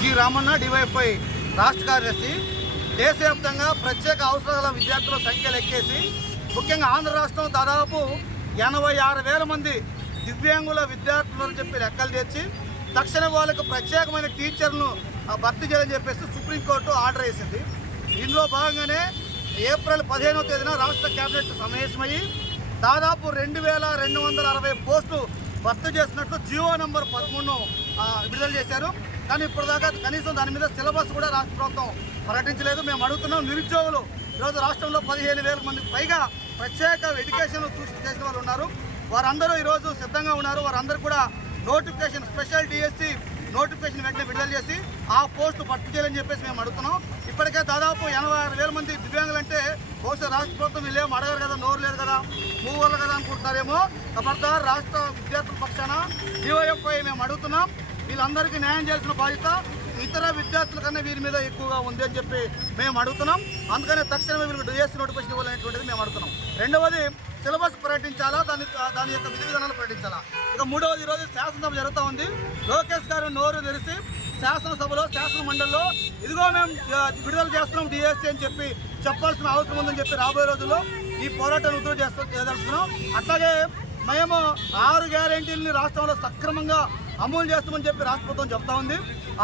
G Ramanna DYFI రాష్ట్ర కార్యదర్శి. దేశవ్యాప్తంగా ప్రత్యేక అవసరాల విద్యార్థుల సంఖ్య లెక్కేసి ముఖ్యంగా ఆంధ్ర రాష్ట్రం దాదాపు ఎనభై ఆరు వేల మంది దివ్యాంగుల విద్యార్థులను చెప్పి లెక్కలు తెచ్చి తక్షణ వాళ్ళకు ప్రత్యేకమైన టీచర్ను ఆ, భర్తీ చేయాలని చెప్పేసి సుప్రీంకోర్టు ఆర్డర్ వేసింది. ఇందులో భాగంగానే ఏప్రిల్ పదిహేనవ తేదీన రాష్ట్ర కేబినెట్ సమావేశమయ్యి దాదాపు రెండు వేల రెండు వందల అరవై పోస్టులు భర్తీ చేసినట్లు జియో నెంబర్ పదమూడును విడుదల చేశారు. కానీ ఇప్పటిదాకా కనీసం దాని మీద సిలబస్ కూడా రాష్ట్ర ప్రభుత్వం ప్రకటించలేదు. మేము అడుగుతున్నాం నిరుద్యోగులు. ఈరోజు రాష్ట్రంలో పదిహేను వేల మందికి పైగా ప్రత్యేక ఎడ్యుకేషన్ చూసి చేసిన వాళ్ళు ఉన్నారు. వారందరూ ఈరోజు సిద్ధంగా ఉన్నారు. వారందరూ కూడా నోటిఫికేషన్ స్పెషల్ డిఎస్సి నోటిఫికేషన్ వెంటనే విడుదల చేసి ఆ పోస్టు భర్తీ చేయాలని చెప్పేసి మేము అడుగుతున్నాం. ఇప్పటికే దాదాపు ఎనభై ఆరు వేల మంది దివ్యాంగులు అంటే బహుశా రాష్ట్ర ప్రభుత్వం వీళ్ళేం అడగరు కదా నోరు లేదు కదా మూవర్లు కదా అనుకుంటున్నారేమో. కాబట్టి రాష్ట్ర విద్యార్థుల పక్షాన డివైఎఫ్ఐ మేము అడుగుతున్నాం. వీళ్ళందరికీ న్యాయం చేయాల్సిన బాధ్యత ఇతర విద్యార్థుల కన్నా వీరి మీద ఎక్కువగా ఉంది అని చెప్పి మేము అడుగుతున్నాం. అందుకనే తక్షణమే వీళ్ళకి డిఎస్సీ నోటిఫికేషన్ ఇవ్వాలనేటువంటిది మేము అడుగుతున్నాం. రెండవది సిలబస్ ప్రకటించాలా దాని దాని యొక్క విధి విధానాలు ప్రకటించాలా? ఇక మూడవది ఈరోజు శాసనసభ జరుగుతూ ఉంది. లోకేష్ గారు నోరు తెలిసి శాసనసభలో శాసన మండలిలో ఇదిగో మేము విడుదల చేస్తున్నాం డిఎస్సీ అని చెప్పి చెప్పాల్సిన అవసరం ఉందని చెప్పి రాబోయే రోజుల్లో ఈ పోరాటాన్ని ఉద్యోగ చేస్తూ చేయదలుచుకున్నాం. అట్లాగే మేము ఆరు గ్యారంటీలని రాష్ట్రంలో సక్రమంగా అమలు చేస్తామని చెప్పి రాష్ట్ర ప్రభుత్వం చెప్తా ఉంది.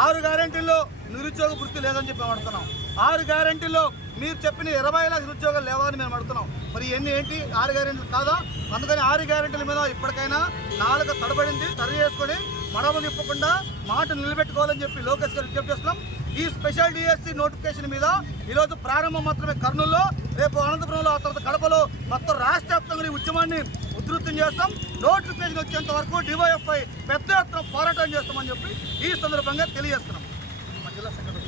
ఆరు గ్యారంటీల్లో నిరుద్యోగ వృత్తి లేదని చెప్పి మాట్లాడుతున్నాం. ఆరు గ్యారంటీలో మీరు చెప్పిన ఇరవై లక్షల ఉద్యోగాలు లేవని మేము అడుగుతున్నాం. మరి ఎన్ని ఏంటి? ఆరు గ్యారెంటీలు కాదా? అందుకని ఆరు గ్యారెంటీల మీద ఇప్పటికైనా నాలుగు తడబడింది. తరి చేసుకొని మడవ నిప్పకుండా మాట నిలబెట్టుకోవాలని చెప్పి లోకేష్ గారు విజ్ఞప్తి చేస్తున్నాం. ఈ స్పెషల్ డిఎస్సి నోటిఫికేషన్ మీద ఈరోజు ప్రారంభం మాత్రమే కర్నూలులో రేపు అనంతపురంలో ఆ తర్వాత కడపలో మొత్తం రాష్ట్ర వ్యాప్తంగా ఉద్యమాన్ని ఉధృతం చేస్తాం. నోటిఫికేషన్ వచ్చేంత వరకు డివైఎఫ్ఐ పెద్ద ఎత్తున పోరాటం చేస్తామని చెప్పి ఈ సందర్భంగా తెలియజేస్తున్నాం. జిల్లా సెక్రటరీ